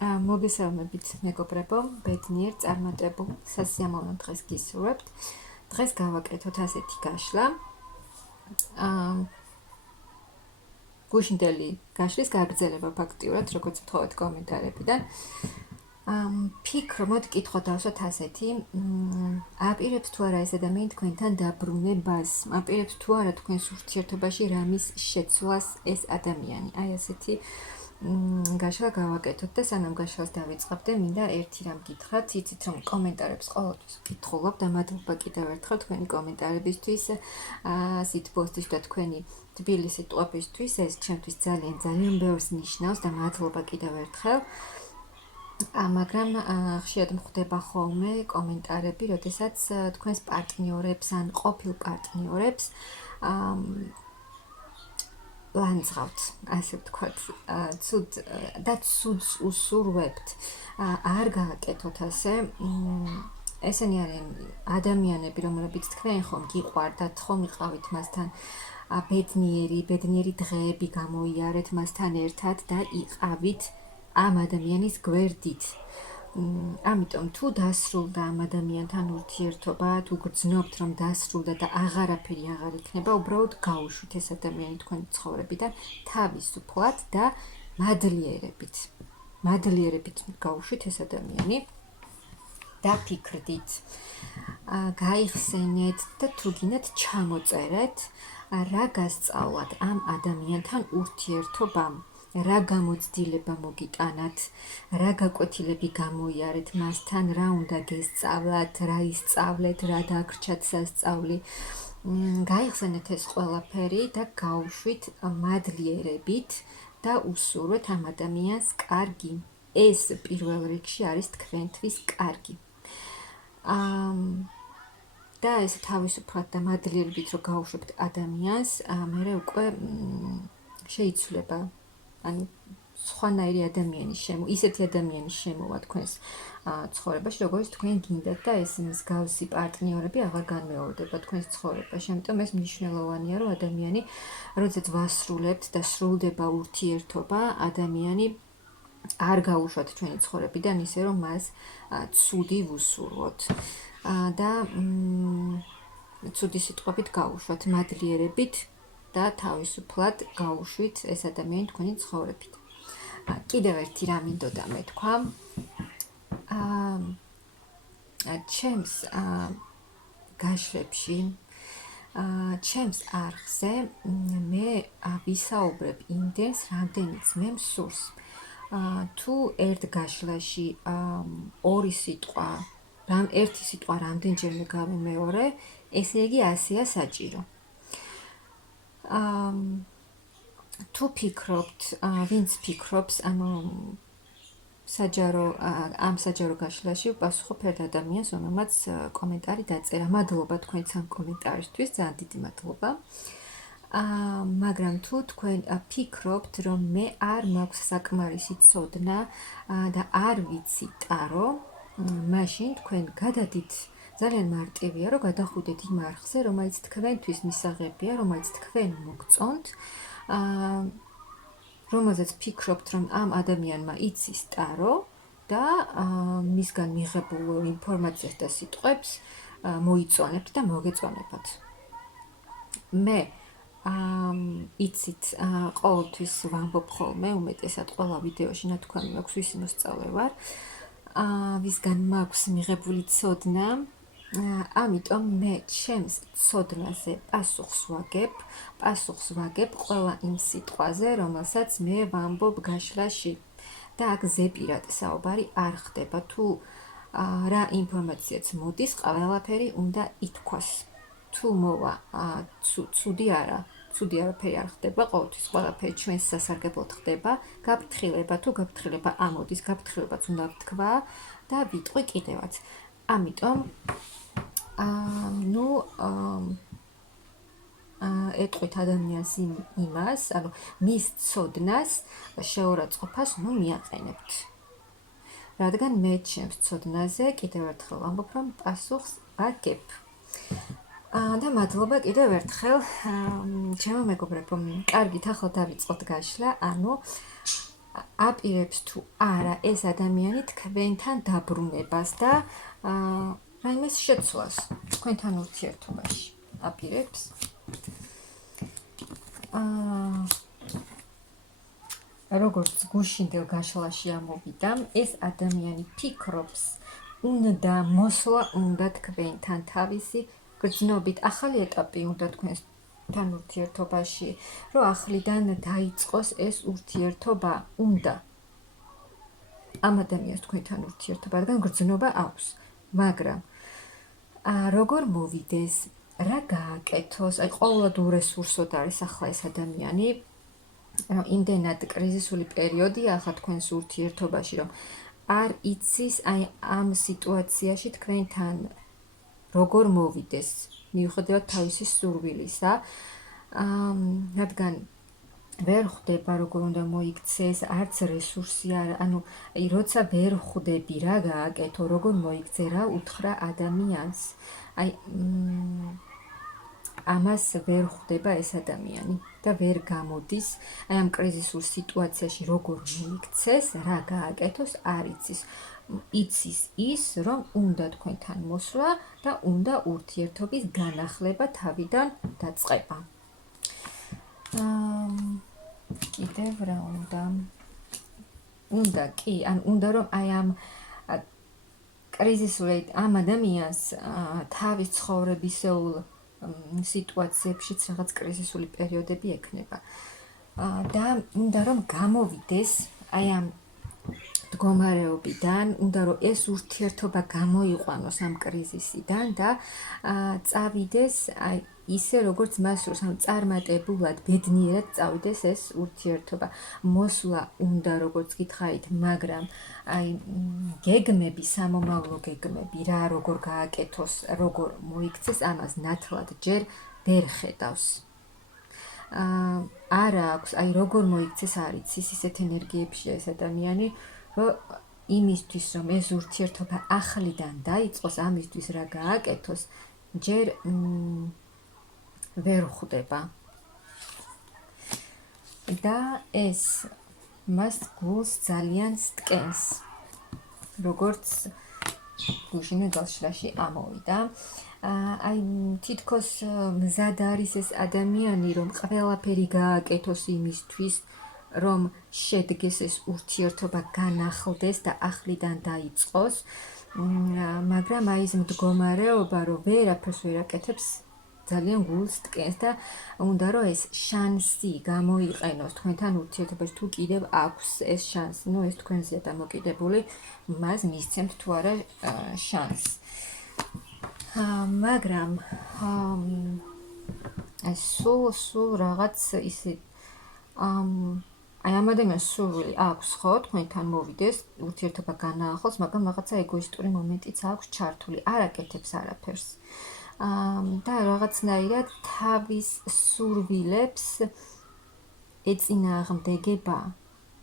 მოგესალმებით მეგობრებო, ბედნიერ წარმატებულ სასიამოვნო დღეს გისურვებთ. დღეს გავაკეთოთ ასეთი გაშლა. გუშინდელი გაშლის გაგრძელება ფაქტიურად, როგორც მთხოვეთ კომენტარებიდან. ფიქრობ, მოდი კითხვა დავსვათ ასეთი. აპირებთ თუ არა ეს ადამიანი თქვენთან დაბრუნებას? აპირებთ თუ არა თქვენს ურთიერთობაში რამის შეცვლას ეს ადამიანი? აი ასეთი გაშლა გავაკეთოთ და სანამ გაშლას დავიწყებდე, მინდა ერთი რამ გითხრათ. იცით რომ კომენტარებს ყოველთვის ვკითხულობ და მადლობა კიდევ ერთხელ თქვენი კომენტარებისთვის, ასეთ პოსტის და თქვენი თბილი სიტყვებისთვის. ეს ჩემთვის ძალიან ბევრს ნიშნავს და მადლობა კიდევ ერთხელ. მაგრამ ხშირად მხვდება ხოლმე კომენტარები, როდესაც თქვენს პარტნიორებს ან ყოფილ პარტნიორებს ლანძღავთ, ასე ვთქვათ, ცუდს უსურვებთ. არ გავაკეთოთ ასე. ესენი არიან ადამიანები, რომლებიც თქვენ ხომ გიყვარდათ, ხომ იყავით მასთან ბედნიერი დღეები გამოიარეთ მასთან ერთად და იყავით ამ ადამიანის გვერდით. ამიტომ თუ დასრულდა ამ ადამიანთან ურთიერთობა, თუ გრძნობთ რომ დასრულდა და აღარაფერი აღარ იქნება, უბრალოდ გაუშვით ეს ადამიანი თქვენი ცხოვრებიდან თავისუფლად და მადლიერებით გაუშვით ეს ადამიანი. დაფიქრდით, გაიხსენეთ და თუ გინდათ ჩამოწერეთ, რა გასწავლათ ამ ადამიანთან ურთიერთობამ. რა გამოცდილება მოგიტანათ, რა გაკვეთილები გამოიარეთ მასთან, რა უნდა გესწავლათ, რა ისწავლეთ, რა დაგრჩათ სასწავლი. გაიხსენეთ ეს ყველაფერი და გაუშვით მადლიერებით და უსურვეთ ამ ადამიანს კარგი. ეს პირველ რიგში არის თქვენთვის კარგი. და ეს თავისუფლად და მადლიერებით რო გაუშვებთ ადამიანს, მერე უკვე შეიცვლება ანუ სხვანაირი ისეთი ადამიანის შემოვა თქვენს ცხოვრებაში, როგორც თქვენ გინდათ და ეს მსგავსი პარტნიორები აღარ განმეორდება თქვენს ცხოვრებაში. ამიტომ ეს მნიშვნელოვანია, რომ ადამიანი, როდესაც ვასრულებთ და სრულდება ურთიერთობა, ადამიანი არ გაუშვათ ჩვენი ცხოვრებიდან ისე, რომ მას ცუდი ვუსურვოთ. და ცუდი სიტყვებით გაუშვათ, მადლიერებით და თავისუფლად გაუშვით ეს ადამიანი თქვენი ცხოვრებით. კიდევ ერთი რამ მინდოდა მეთქვა. ჩემს გაშლებში, ჩემს არხზე მე ვისაუბრებ იმდენს, რამდენიც მე მსურს. თუ ერთ გაშლაში ერთი სიტყვა რამდენჯერმე გავიმეორე, ესე იგი 100-ია საჭირო. თუ ფიქრობთ, ვინც ფიქრობს, ამ საჯარო გაშლაში ვპასუხობ ერთ ადამიანს, რომელმაც კომენტარი დაწერა. მადლობა თქვენს ამ კომენტარისთვის, ძალიან დიდი მადლობა. მაგრამ თუ თქვენ ფიქრობთ, რომ მე არ მაქვს საკმარისი ცოდნა და არ ვიცი ტარო, მაშინ თქვენ გადადით ძალიან მარტივია, რომ გადახვიდეთ იმ არხზე, რომელიც თქვენთვის მისაღებია, რომელიც თქვენ მოგწონთ, რომელზეც ფიქრობთ, რომ ამ ადამიანმა იცის ტარო და მისგან მიღებულ ინფორმაციას და სიტყვებს მოიწონებთ და მოგეწონებათ. მე იცით, ყოველთვის ვამბობ ხოლმე, უმეტესად ყველა ვიდეოში ნათქვამი მაქვს, ვისი მოსწავლე ვარ, ვისგან მაქვს მიღებული ცოდნა, ამიტომ მე ჩემს ცოდნაზე პასუხს ვაგებ ყველა იმ სიტყვაზე, რომელსაც მე ვამბობ გაშლაში. და აქ ზეპირად საუბარი არ ხდება, თუ რა ინფორმაციაც მოდის, ყველაფერი უნდა ითქვას. თუ მოვა ცუდი არაფერი არ ხდება, ყოველთვის ყველაფერი ჩვენს სასარგებლოდ ხდება. გაფრთხილება ამოდის, გაფრთხილებაც უნდა ვთქვა და ვიტყვი კიდევაც. ამიტომ ეტყვით ადამიანს იმას, ანუ მის ცოდნას შეურაცხყოფას მიაყენებთ. რადგან მე ჩემს ცოდნაზე კიდევ ერთხელ ვამბობ, რომ პასუხს ვაგებ. და მადლობა კიდევ ერთხელ ჩემო მეგობრებო. კარგით, ახლა დავიწყოთ გაშლა. აპირებს თუ არა ეს ადამიანი თქვენთან დაბრუნებას და რაიმეს შეცვლას თქვენთან ურთიერთობაში. აპირებს როგორც გუშინდელ გაშლაში ამოვიდა, ეს ადამიანი ფიქრობს, უნდა მოსვლა უნდა თქვენთან თავისი გრძნობით ახალი ეტაპი უნდა თქვენთან ურთიერთობაში, რომ ახლიდან დაიწყოს ეს ურთიერთობა უნდა ამ ადამიანს თქვენთან ურთიერთობა, რადგან გრძნობა აქვს, მაგრამ როგორ მოვიდეს, რა გააკეთოს, აი ყოველად ურესურსოდ არის ახლა ეს ადამიანი, იმდენად კრიზისული პერიოდია ახლა თქვენს ურთიერთობაში, რომ არ იცის აი ამ სიტუაციაში თქვენთან როგორ მოვიდეს, მიუხედავად თავისი სურვილისა, რადგან ვერ ხვდება როგორ უნდა მოიქცეს, არც რესურსი არ, ანუ აი როცა ვერ ხვდები რა გააკეთო, როგორ მოიქცე, რა უთხრა ადამიანს, აი ამას ვერ ხვდება ეს ადამიანი და ვერ გამოდის აი ამ კრიზისულ სიტუაციაში როგორ მოიქცეს, რა გააკეთოს, არ იცის. იცის ის, რომ უნდა თქვენთან მოსვლა და უნდა ურთიერთობის განახლება თავიდან დაწყება. კიდევ რა უნდა კი, ან უნდა რომ აი ამ კრიზისული ამ ადამიანს თავის ცხოვრებისეულ სიტუაციებშიც რაღაც კრიზისული პერიოდები ექნება. და უნდა რომ გამოვიდეს აი ამ მდგომარეობიდან, უნდა რომ ეს ურთიერთობა გამოიყვანოს ამ კრიზისიდან და წავიდეს აი ისე როგორც მას სურს, ანუ წარმატებულად, ბედნიერად წავიდეს ეს ურთიერთობა. მოსვლა უნდა როგორც გითხარით, მაგრამ აი გეგმები, სამომავლო გეგმები, რა როგორ გააკეთოს, როგორ მოიქცეს, ამას ნათლად ჯერ ვერ ხედავს. არა აქვს, აი როგორ მოიქცეს არ იცის, ისეთ ენერგიებშია ეს ადამიანი, რომ იმისთვის, რომ ეს ურთიერთობა ახლიდან დაიწყოს, ამისთვის რა გააკეთოს, ჯერ ვერ ხვდება. და ეს მას გულს ძალიან სტკენს, როგორც გუშინდელ გაშლაში ამოვიდა. აი თითქოს მზად არის ეს ადამიანი, რომ ყველაფერი გააკეთოს იმისთვის, რომ შედგეს ეს ურთიერთობა, განახლდეს და ახლიდან დაიწყოს, მაგრამ აი ეს მდგომარეობა, რომ ვერაფერს ვერ აკეთებს, ძალიან გულს ტკენს და უნდა რომ ეს შანსი გამოიყენოს თქვენთან ურთიერთობაში, თუ კიდევ აქვს ეს შანსი, ну ეს თქვენზეა დამოკიდებული, მას მისცემთ თუ არა შანსს. მაგრამ სულ რაღაც ისე აი ამ ადამიანს სურვილი აქვს ხო თქვენთან მოვიდეს, ურთიერთობა განაახლოს, მაგრამ რაღაცა ეგოისტური მომენტიც აქვს ჩართული, არ აკეთებს არაფერს. და რაღაცნაირად თავის სურვილებს ეწინააღმდეგება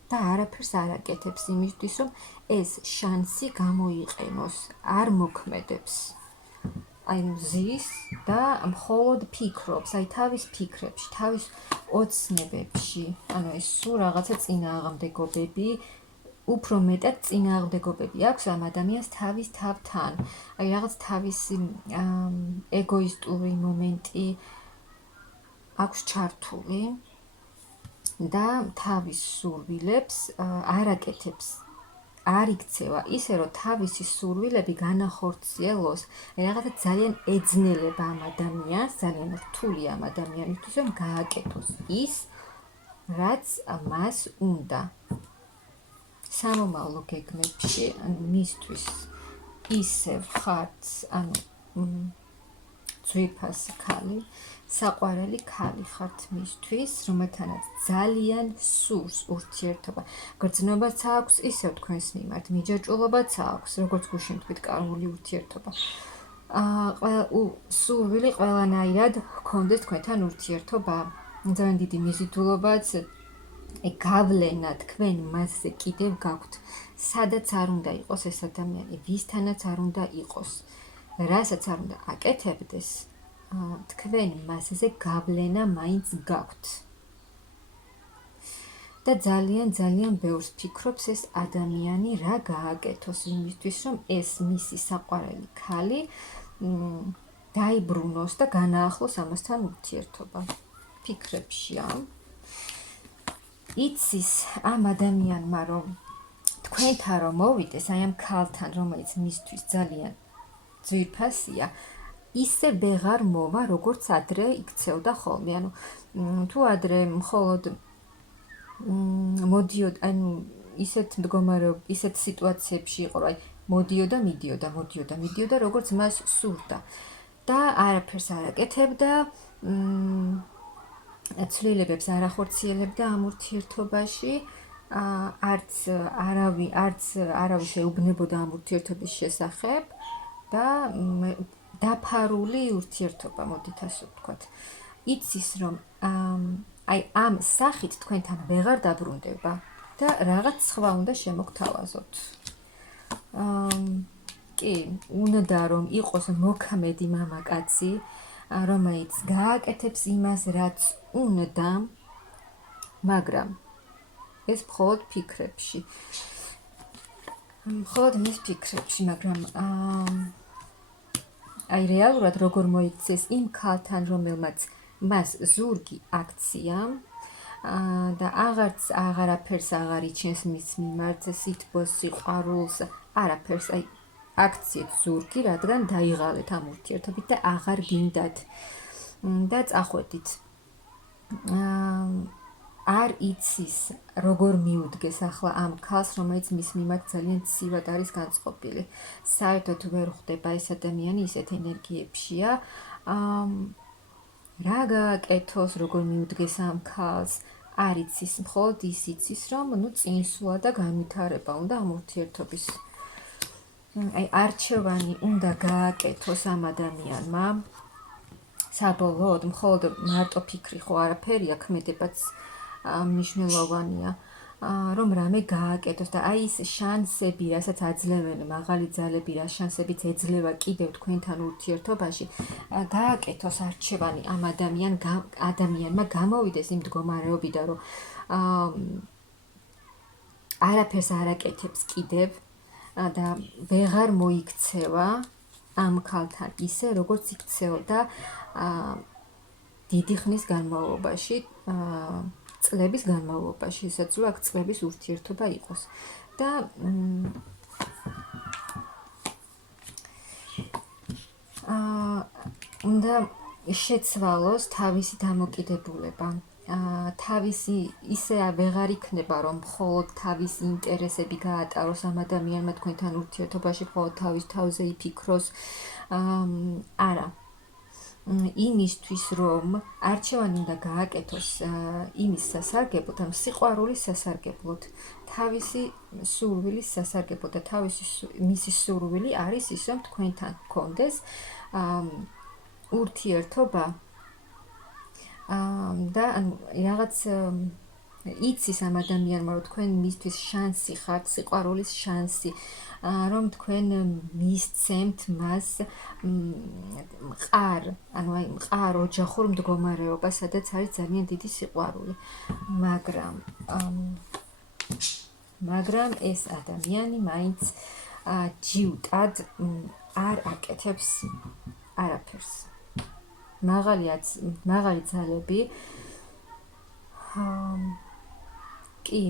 და არაფერს არ აკეთებს იმისთვის, რომ ეს შანსი გამოიყენოს, არ მოქმედებს. აი მზის და მხოლოდ ფიქრობს, აი თავის ფიქრებში, თავის ოცნებებში, ანუ ეს სულ რაღაცა წინააღმდეგობები, უფრო მეტად წინააღმდეგობები აქვს ამ ადამიანს თავის თავთან. აი რაღაც თავისი ეგოისტური მომენტი აქვს ჩართული და თავის სურვილებს არ აკეთებს. არ იქცევა ისე, რომ თავისი სურვილები განახორციელოს, აი რაღაცა ძალიან ეძნელება ამ ადამიანს, ძალიან რთული ამ ადამიანისთვის, რომ გააკეთოს ის, რაც მას უნდა. სამომავლო გეგმებში, ანუ მისთვის ისევ ხართ, ანუ ძვირფას ქალი, საყვარელი ქალი ხართ მისთვის, რომელთანაც ძალიან სურს ურთიერთობა. გრძნობაც აქვს ისევ თქვენს მიმართ, მიჯაჭვულობაც აქვს, როგორც გუშინ თქვით, კარგული ურთიერთობა. სურვილი ყველანაირად ჰქონდეს თქვენთან ურთიერთობა. ძალიან დიდი მიზიდულობაც, გავლენა თქვენ მასზე კიდევ გაქვთ. სადაც არ უნდა იყოს ეს ადამიანი, ვისთანაც არ უნდა იყოს, რასაც არ უნდა აკეთებდეს, თქვენ მასზე გავლენა მაინც გაქვთ. და ძალიან ბევრს ფიქრობს ეს ადამიანი რა გააკეთოს იმისთვის, რომ ეს მისი საყვარელი ქალი დაიბრუნოს და განაახლოს ამასთან ურთიერთობა. ფიქრებშია. იცის ამ ადამიანმა, რომ თქვენთან რომ მოვიდეს, აი ამ ქალთან, რომელიც მისთვის ძალიან ძვირფასია, ისე ვეღარ მოვა, როგორც ადრე იქცევდა ხოლმე. ანუ თუ ადრე მხოლოდ მოდიოდა, ანუ ისეთ მდგომარეობ, ისეთ სიტუაციებში იყო, რომ აი მოდიოდა, როგორც მას სურდა. და არაფერს არ აკეთებდა, ცვლილებებს არ ახორციელებდა ამ ურთიერთობაში, არც არავის ეუბნებოდა ამ ურთიერთობის შესახებ და დაფარული ურთიერთობა, მოდით ასე ვთქვათ. იცის, რომ აი ამ სახით თქვენთან ვეღარ დაბრუნდება და რაღაც სხვა უნდა შემოგთავაზოთ. კი, უნდა რომ იყოს მოქმედი მამაკაცი, რომელიც გააკეთებს იმას, რაც უნდა, მაგრამ ეს მხოლოდ ფიქრებში. მაგრამ აი რეალურად როგორ მოიქცეს იმ ქალთან, რომელმაც მას ზურგი აქცია და აღარაფერს აღარ იჩენს მის მიმართ, სითბოს, სიყვარულს, არაფერს, აი აქციეთ ზურგი, რადგან დაიღალეთ ამ ურთიერთობით და აღარ გინდათ და წახვედით. არ იცის როგორ მიუდგეს ახლა ამ ქალს, რომელიც მის მიმართ ძალიან ცივად არის განწყობილი. საერთოდ ვერ ხვდება ეს ადამიანი ისეთ ენერგიებშია. რა გააკეთოს, როგორ მიუდგეს ამ ქალს, არ იცის, მხოლოდ ის იცის, რომ წინსვლა და განვითარება უნდა ამ ურთიერთობის. აი არჩევანი უნდა გააკეთოს ამ ადამიანმა. საბოლოოდ მხოლოდ მარტო ფიქრი ხო არაფერია, ქმედებაც მნიშვნელოვანია, რომ რამე გააკეთოს და აი ეს შანსები, რასაც აძლევენ მაღალი ძალები, რა შანსებიც ეძლევა კიდევ თქვენთან ურთიერთობაში, გააკეთოს არჩევანი ამ ადამიანმა, გამოვიდეს იმ მდგომარეობიდან, რომ არაფერს არ აკეთებს კიდევ და ვეღარ მოიქცევა ამ ქალთან ისე, როგორც იქცეოდა დიდი ხნის განმავლობაში, წლების განმავლობაში, შესაძლოა აქ წლების ურთიერთობა იყოს. და უნდა შეცვალოს თავისი დამოკიდებულება. თავისი ისე ვეღარ იქნება, რომ მხოლოდ თავისი ინტერესები გაატაროს ამ ადამიანმა თქვენთან ურთიერთობაში, მხოლოდ თავის თავზე იფიქროს. არა. იმისთვის, რომ არჩევანი უნდა გააკეთოს იმის სასარგებლოდ, ანუ სიყვარულის სასარგებლოდ, თავისი სურვილის სასარგებლოდ და მისი სურვილი არის ის, რომ თქვენთან გქონდეს ურთიერთობა და რაღაც იცის ამ ადამიანმა, რომ თქვენ მისთვის შანსი ხართ, სიყვარულის შანსი, რომ თქვენ მისცემთ მას მყარ ოჯახურ მდგომარეობა, სადაც არის ძალიან დიდი სიყვარული. მაგრამ ეს ადამიანი მაინც ჯიუტად არ აკეთებს არაფერს. მაღალი ძალები კი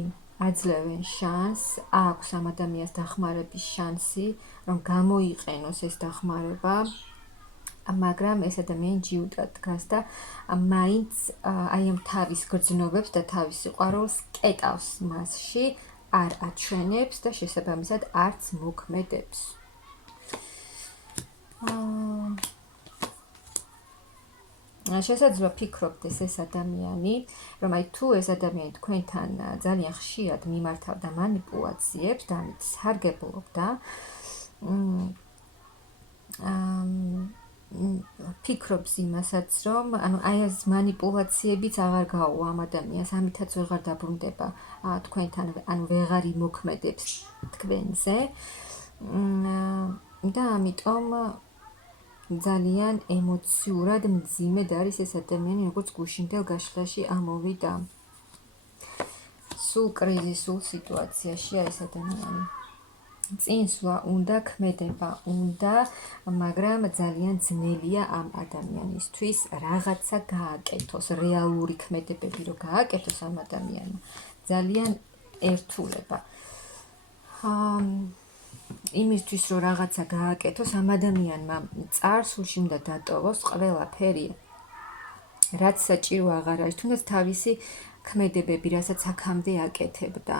აძლევენ შანსს, აქვს ამ ადამიანს დახმარების შანსი, რომ გამოიყენოს ეს დახმარება, მაგრამ ეს ადამიანი ჯიუტად დგას და მაინც აი ამ თავის გრძნობებს და თავის სიყვარულს კეტავს მასში, არ აჩვენებს და შესაბამისად არც მოქმედებს. შესაძლოა ფიქრობდეს ეს ადამიანი, რომ აი თუ ეს ადამიანი თქვენთან ძალიან ხშირად მიმართავდა მანიპულაციებს და ამით სარგებლობდა, ფიქრობს იმასაც, რომ აი ეს მანიპულაციებიც აღარ გაუვა ამ ადამიანს, ამითაც ვეღარ დაბრუნდება თქვენთან, ვეღარ იმოქმედებს თქვენზე და ამიტომ ძალიან ემოციურად მძიმედ არის ეს ადამიანი, როგორც გუშინდელ გაშლაში ამოვიდა. სულ კრიზისულ სიტუაციაშია ეს ადამიანი. წინსვლა უნდა, ქმედება უნდა, მაგრამ ძალიან ძნელია ამ ადამიანისთვის რაღაცა გააკეთოს, რეალური ქმედებები რომ გააკეთოს ამ ადამიანმა. ძალიან ერთულება. იმისთვის რომ რაღაცა გააკეთოს, ამ ადამიანმა წარსულში უნდა დატოვოს ყველაფერი, რაც საჭირო აღარ არის, თუნდაც თავისი ქმედებები, რასაც აქამდე აკეთებდა.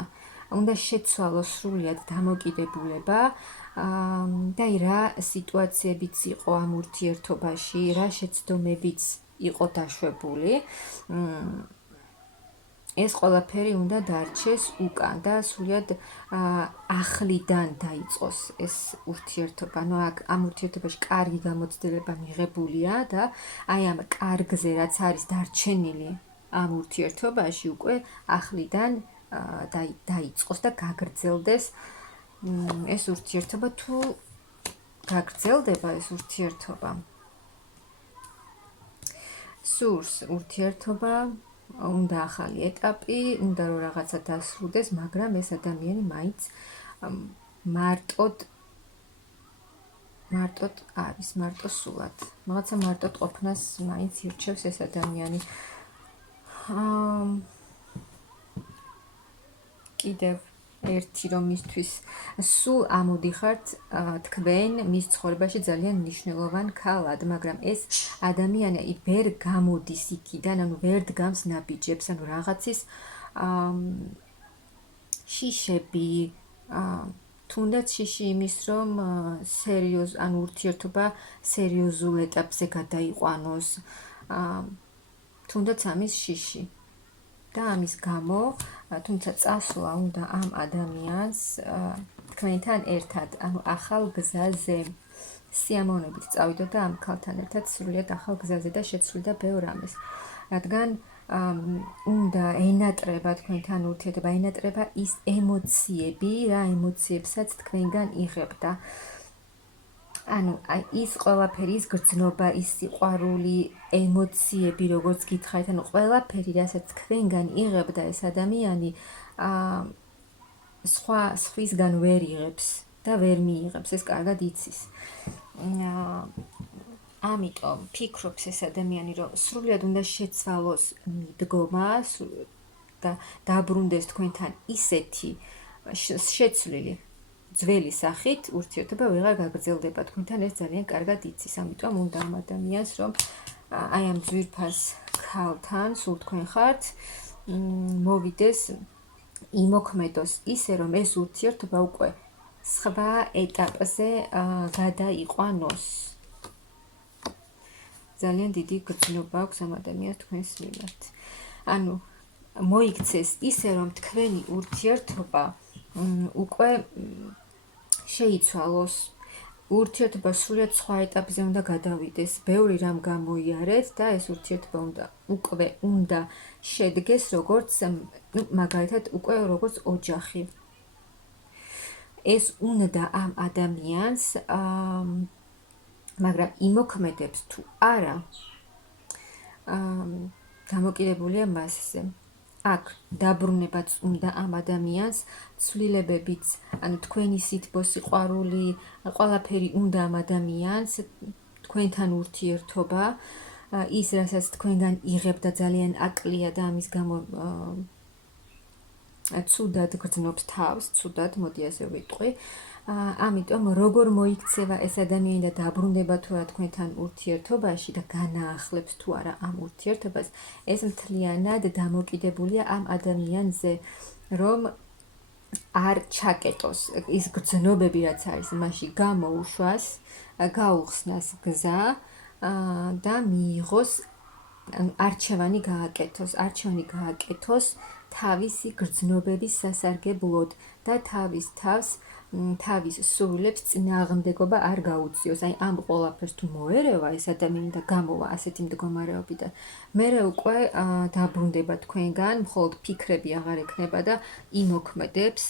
უნდა შეცვალოს სრულად დამოკიდებულება და რა სიტუაციებიც იყო ამ ურთიერთობაში, რა შეცდომებიც იყო დაშვებული. ეს ყველაფერი უნდა დარჩეს უკან და სრულად ახლიდან დაიწყოს ეს ურთიერთობა. ანუ ამ ურთიერთობაში კარგი გამოცდილება მიღებულია და აი ამ კარგზე რაც არის დარჩენილი ამ ურთიერთობაში უკვე ახლიდან დაიწყოს და გაგრძელდეს ეს ურთიერთობა თუ გაგრძელდება ეს ურთიერთობა. სურს ურთიერთობა, უნდა ახალი ეტაპი, უნდა რომ რაღაცა დასრულდეს, მაგრამ ეს ადამიანი მაინც მარტოდ არის, მარტო სულად. რაღაცა მარტოდ ყოფნას მაინც ირჩევს ეს ადამიანი. კიდევ ერთი რომ მისთვის სულ ამოდიხართ თქვენ მის ცხოვრებაში ძალიან მნიშვნელოვან ქალად, მაგრამ ეს ადამიანი ვერ გამოდის იქიდან, ანუ ვერ დგამს ნაბიჯებს, ანუ რაღაცის შიშები, თუნდაც შიში იმის რომ ანუ ურთიერთობა სერიოზულ ეტაპზე გადაიყვანოს, თუნდაც ამის შიში. და ამის გამო, თუმცა წასვლა უნდა ამ ადამიანს თქვენთან ერთად, ანუ ახალ გზაზე სიამოვნებით წავიდო და ამ ქალთან ერთად სრულიად ახალ გზაზე და შეცვლიდა ბევრ ამას. რადგან უნდა ენატრება თქვენთან ურთიერთობა, ენატრება ის ემოციები, რა ემოციებსაც თქვენგან იღებდა. ანუ ის ყველაფერი, ის გრძნობა, ის სიყვარული, ემოციები, როგორც გითხარით, ანუ ყველაფერი, რასაც თქვენგან იღებდა ეს ადამიანი, სხვისგან ვერ იღებს და ვერ მიიღებს, ეს კარგად იცის. ამიტომ ფიქრობს ეს ადამიანი, რომ სრულად უნდა შეცვალოს მიდგომა და დაბრუნდეს თქვენთან ისეთი შეცვლილი ძველი სახით ურთიერთობა ვეღარ გაგრძელდება თქვენთან, ეს ძალიან კარგად იცის. ამიტომ უნდა ამ ადამიანს რომ აი ამ ძვირფას ქალთან, სულ თქვენ ხართ, მოვიდეს, იმოქმედოს ისე რომ ეს ურთიერთობა უკვე სხვა ეტაპზე გადაიყვანოს. ძალიან დიდი გრძნობა აქვს ამ ადამიანს თქვენს მიმართ. ანუ მოიქცეს ისე რომ თქვენი ურთიერთობა უკვე შეიცვალოს, ურთიერთობა სრულად სხვა ეტაპზე უნდა გადავიდეს, ბევრი რამ გამოიარეთ და ეს ურთიერთობა უკვე უნდა შედგეს როგორც, მაგალითად, უკვე როგორც ოჯახი. ეს უნდა ამ ადამიანს, მაგრამ იმოქმედებს თუ არა, დამოკიდებულია მასზე. აქ დაბრუნებაც უნდა ამ ადამიანს, ცვლილებებიც, ანუ თქვენი სითბო, სიყვარული, ყველაფერი უნდა ამ ადამიანს, თქვენთან ურთიერთობა, ის რასაც თქვენგან იღებდა ძალიან აკლია და ამის გამო ცუდად გრძნობს თავს, ცუდად, მოდი ასე ვიტყვი. ამიტომ როგორ მოიქცევა ეს ადამიანი და დაბრუნდება თუ არა თქვენთან ურთიერთობაში და განაახლებს თუ არა ამ ურთიერთობას, ეს მთლიანად დამოკიდებულია ამ ადამიანზე, რომ არ ჩაკეტოს ის გრძნობები, რაც არის მასში, გამოუშვას, გაუხსნას გზა და მიიღოს არჩევანი გააკეთოს თავისი გრძნობების სასარგებლოდ და თავის თავს, თავის სურვილებს წინააღმდეგობა არ გაუწიოს. აი ამ ყველაფერს თუ მოერევა ეს ადამიანი და გამოვა ასეთი მდგომარეობიდან, მერე უკვე დაბრუნდება თქვენგან, მხოლოდ ფიქრები აღარ ექნება და იმოქმედებს,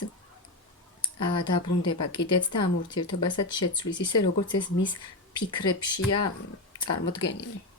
დაბრუნდება კიდეც და ამ ურთიერთობასაც შეცვლის, ისე როგორც ეს მის ფიქრებშია წარმოდგენილი.